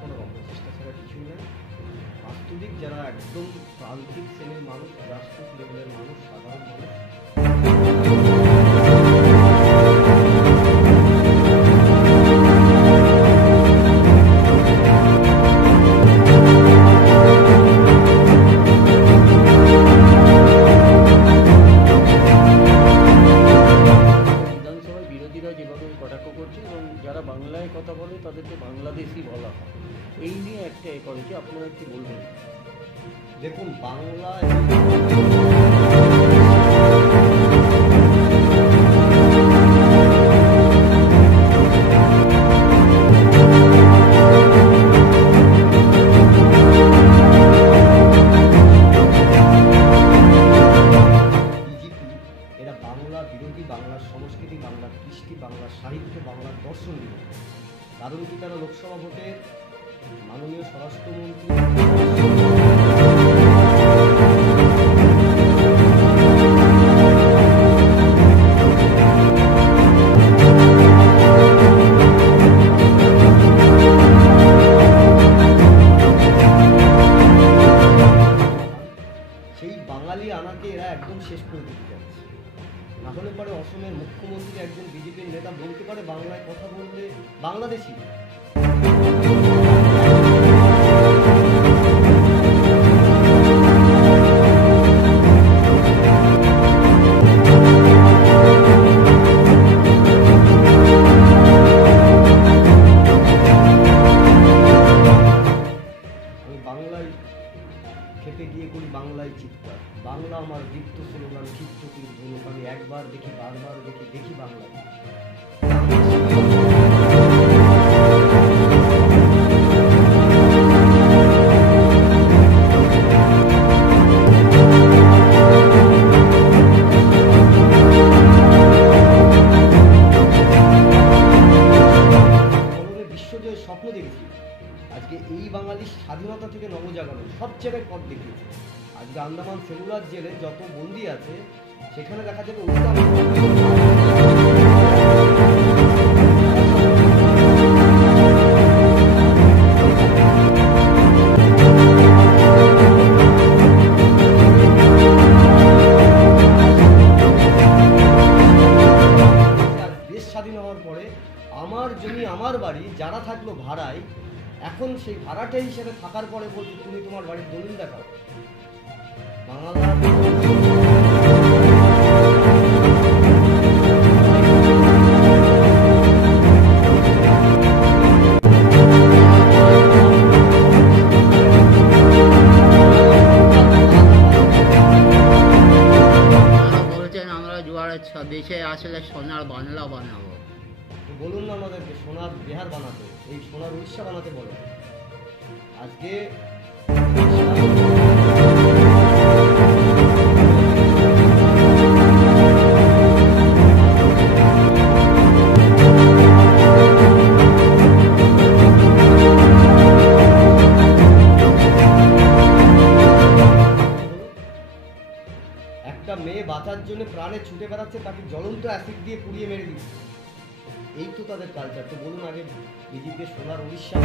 করার অপচেষ্টা ছাড়া কিছুই নয়। বাস্তবিক যারা একদম প্রান্তিক শ্রেণীর মানুষ, গ্রাসরুট লেভেলের মানুষ, সাধারণ মানুষ, বিধানসভায় বিরোধীরা যেভাবে কটাক্ষ করছে এবং যারা বাংলায় কথা বলে তাদেরকে বাংলাদেশি বলা হয়, এই নিয়ে একটা করেছে, আপনারা কি বলবেন? দেখুন, বাংলা এরা বাংলা বিরোধী, বাংলার সংস্কৃতি, বাংলার কৃষ্টি, বাংলার সাহিত্য, বাংলার দর্শন বিরোধী। কারণ কি, তারা লোকসভা ভোটে মাননীয় স্বরাষ্ট্রমন্ত্রী সেই বাঙালি আনাকে এরা একদম শেষ করে দিতে যাচ্ছে। না হলে পরে অসমের মুখ্যমন্ত্রী একজন বিজেপির নেতা বলতে পারে বাংলায় কথা বললে বাংলাদেশি। আমি বাংলায় খেপে গিয়ে করি বাংলায় চিৎকার, বাংলা আমার দীপ্ত স্লোগান, ক্ষিপ্ত তীর ধনুক, আমি একবার দেখি বারবার দেখি, দেখি বাংলা। বিশ্বজয়ের স্বপ্ন দেখেছি। আজকে এই বাঙালির স্বাধীনতা থেকে নবজাগরণ সব জায়গায় পথ দেখিয়েছে। আজকে আন্দামান সেলুলার জেলে যত বন্দি আছে সেখানে দেখা যাবে দেশ স্বাধীন হওয়ার পরে আমার জমি আমার বাড়ি যারা থাকলো ভাড়ায়, এখন সেই ভাড়াটা হিসেবে থাকার পরে বলছি তুমি তোমার বাড়ির দলিল দেখাও। বাংলা বলছেন আমরা জোয়ারের দেশে আসলে সোনার বাংলা বানাবো। বলুন না আমাদেরকে সোনার বিহার বানাতে, এই সোনার উড়িষ্যা বানাতে বলে। আজকে একটা মেয়ে বাঁচার জন্য প্রাণে ছুটে বেড়াচ্ছে, তাকে জ্বলন্ত অ্যাসিড দিয়ে পুড়িয়ে মেরে দিচ্ছে। এই তো তাদের কালচার। তো বলুন আগে বিজেপির সোনার উড়িষ্যা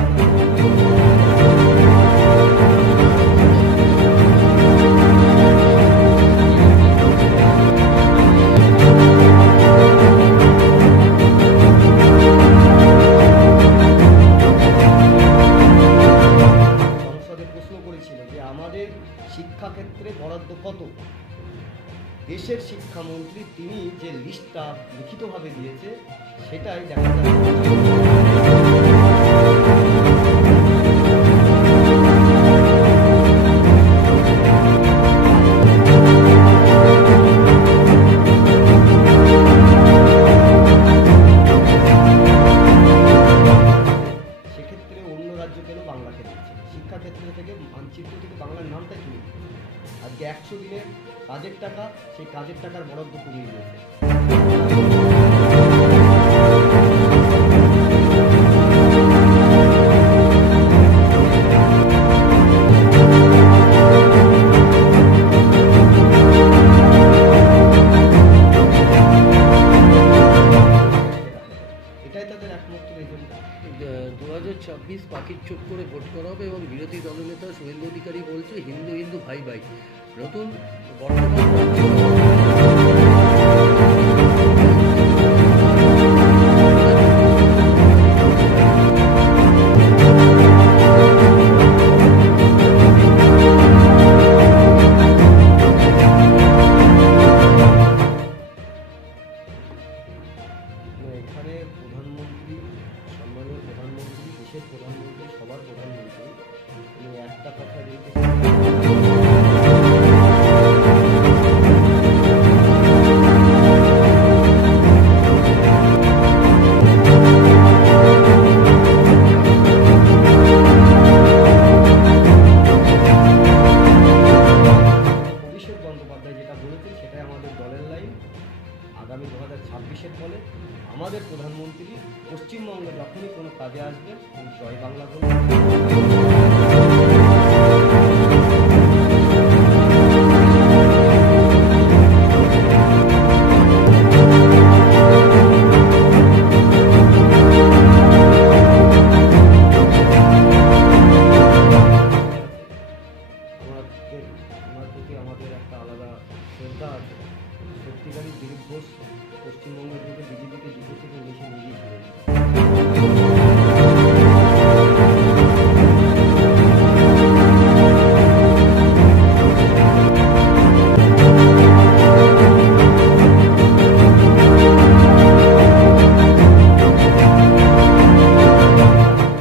সংসদে প্রশ্ন করেছিল যে আমাদের শিক্ষাক্ষেত্রে বরাদ্দ কত। দেশের শিক্ষামন্ত্রী তিনি যে লিস্টটা লিখিতভাবে দিয়েছে সেটাই দেখা যাচ্ছে। সেক্ষেত্রে অন্য রাজ্য কেন বাংলাকে দিচ্ছে? শিক্ষাক্ষেত্র থেকে মানচিত্র থেকে বাংলার নামটাই তুলে আজকে 100 দিনের কাজের টাকা, সেই কাজের টাকার বরাদ্দ কমিয়ে দিয়েছে। এটাই তাদের একমাত্র এজেন্ডা। 2026 পাখির চোখ করে ভোট করা হবে এবং বিরোধী দলনেতা শুভেন্দু অধিকারী বলছে হিন্দু হিন্দু ভাই ভাই। নতুন এখানে প্রধানমন্ত্রী, সম্মানীয় প্রধানমন্ত্রী, দেশের প্রধানমন্ত্রী, সবার প্রধানমন্ত্রী, উনি একটা কথা বলতে অভিষেক বন্দ্যোপাধ্যায় যেটা বলেছেন সেটাই আমাদের দলের লাইন। আগামী 2026-এর ফলে আমাদের প্রধানমন্ত্রী পশ্চিমবঙ্গে যখনই কোনো কাজে আসবেন তিনি জয় বাংলা বলবেন। ওনার প্রতি আমাদের একটা আলাদা শ্রদ্ধা আছে। সত্যিকারই দিলীপ ঘোষ পশ্চিমবঙ্গের থেকে বিজেপিকে জিতে থেকে উনিশে নিয়ে গিয়েছিলেন।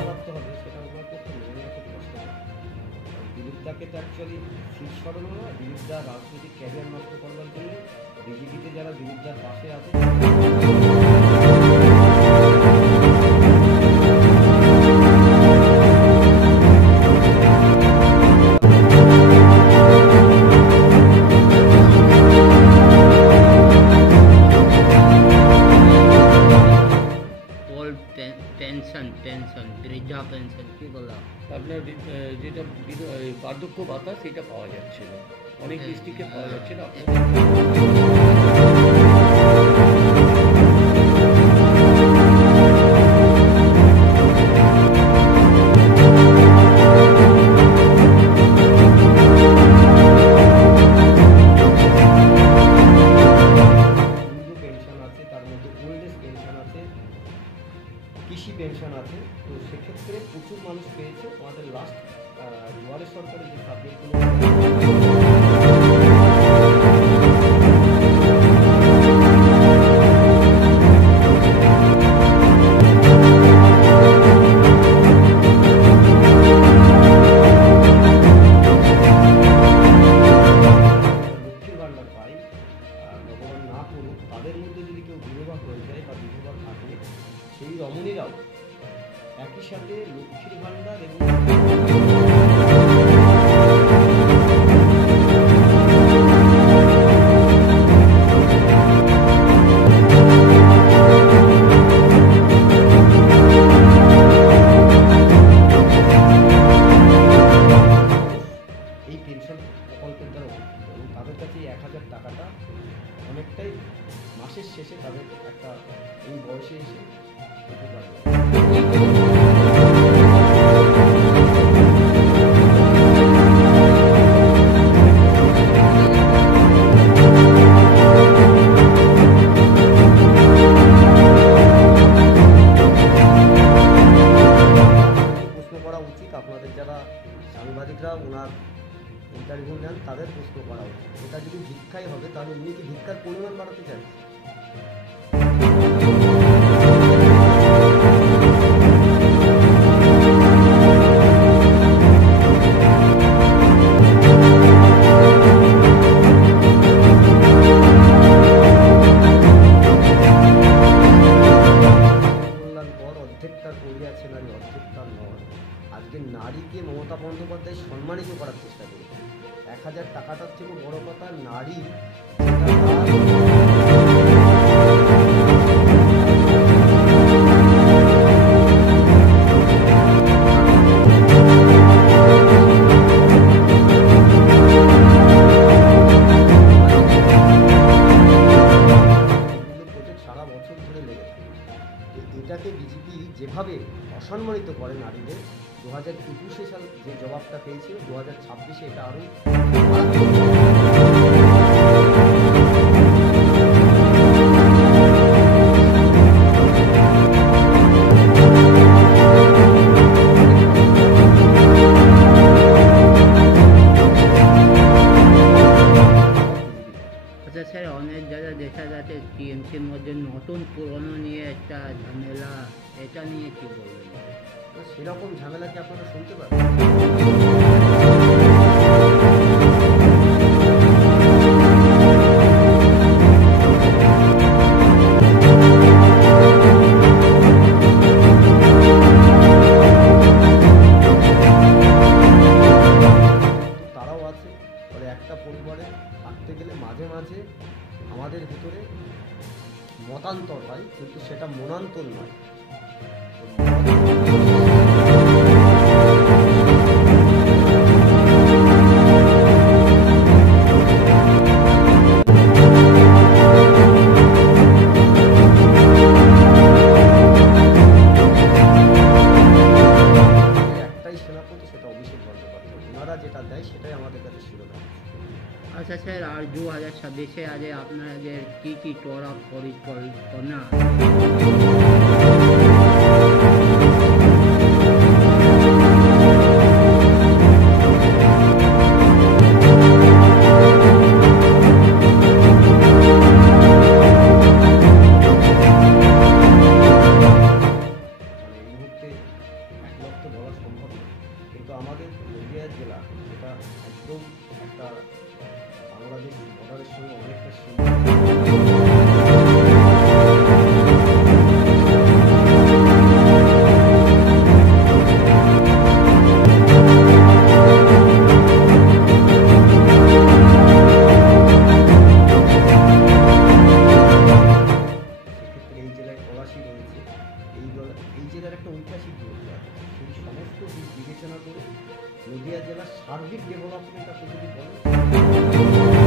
প্রাপ্ত হবে সেটা ওনার পক্ষে মেনে নেওয়া খুব কষ্টকর। দিলীপদাকে তো অ্যাকচুয়ালি সিট সরানো না, দিলীপদার রাজনৈতিক ক্যারিয়ার নষ্ট করবার জন্য বিজেপিতে যারা দিলীপদার পাশে আছে ওল্ড পেনশন বৃদ্ধা পেনশন কি বললাম, আপনার যেটা বার্ধক্য ভাতা সেটা পাওয়া যাচ্ছে না, অনেক ডিস্ট্রিক্টে পাওয়া যাচ্ছে না। হিন্দু পেনশন আছে, তার মধ্যে ওল্ড এজ পেনশন আছে, কৃষি পেনশন আছে। তো সেক্ষেত্রে প্রচুর মানুষ পেয়েছে। আমাদের লাস্ট দুয়ারে সরকারের যে সাবজেক্টগুলো লক্ষ্মীর ভাণ্ডার পাই, ভগবান না করুক তাদের মধ্যে যদি কেউ বিধবা হয়ে যায় বা বিধবা থাকে, সেই রমণীরাও একই সাথে লক্ষ্মীর ভাণ্ডার এবং এই পেনশন প্রকল্পের দ্বারা উপকৃত এবং তাদের কাছে এই 1000 টাকাটা অনেকটাই মাসের শেষে তাদের একটা এই বয়সে এসে উপকার করে। প্রশ্ন করা উচিত, আপনাদের যারা সাংবাদিকরা ওনার ইন্টারভিউ নেন তাদের প্রশ্ন করা উচিত। এটা যদি ভিক্ষাই হবে তাহলে উনি কি ভিক্ষার পরিমাণ বাড়াতে চান? কল্যাণ কর অর্ধেকটা করিয়াছে নারী অর্ধেকটার নয়। আজকে নারীকে মমতা বন্দ্যোপাধ্যায় সম্মানিত করার চেষ্টা করেছে। 1000 টাকাটার থেকে বড় কথা নারী প্রজেক্ট সারা বছর ধরে লেগে থাকে। এটাকে বিজেপি যেভাবে অসম্মানিত করে নারীদের, 2021 সাল যে জবাবটা পেয়েছিল 2026-এ এটা আরও আচ্ছা স্যার, অনেক জায়গায় দেখা যাচ্ছে টিএমসির মধ্যে নতুন পুরনো নিয়ে একটা ঝামেলা, এটা নিয়ে কি বলবেন? সেরকম ঝামেলা কি আপনারা শুনতে পাবেন? তারাও আছে, ফলে একটা পরিবারে থাকতে গেলে মাঝে মাঝে আমাদের ভিতরে মতান্তর হয়, কিন্তু সেটা মনান্তর নয়। একটাই সেনাপতি, সেটা অভিষেক বন্দ্যোপাধ্যায়। ওনারা যেটা দেয় সেটাই আমাদের কাছে শিরোনাম। আচ্ছা স্যার, আর 2026-এ আগে আপনাদের কী কী করা পরিকল্পনা? এই মুহূর্তে এক লক্ষ বলা সম্ভব না, কিন্তু আমাদের নদীয়া জেলা এটা একদম একটা বাংলাদেশ বর্ডারের সঙ্গে অনেকটা সেক্ষেত্রে এই জেলায় পলাশি রয়েছে। এই জেলার একটা ঐতিহাসিক গুরুত্ব আছে। সেই সমস্ত দিক বিবেচনা করে নদীয়া জেলার সার্বিক ডেভেলপমেন্ট আপনি যদি বলেন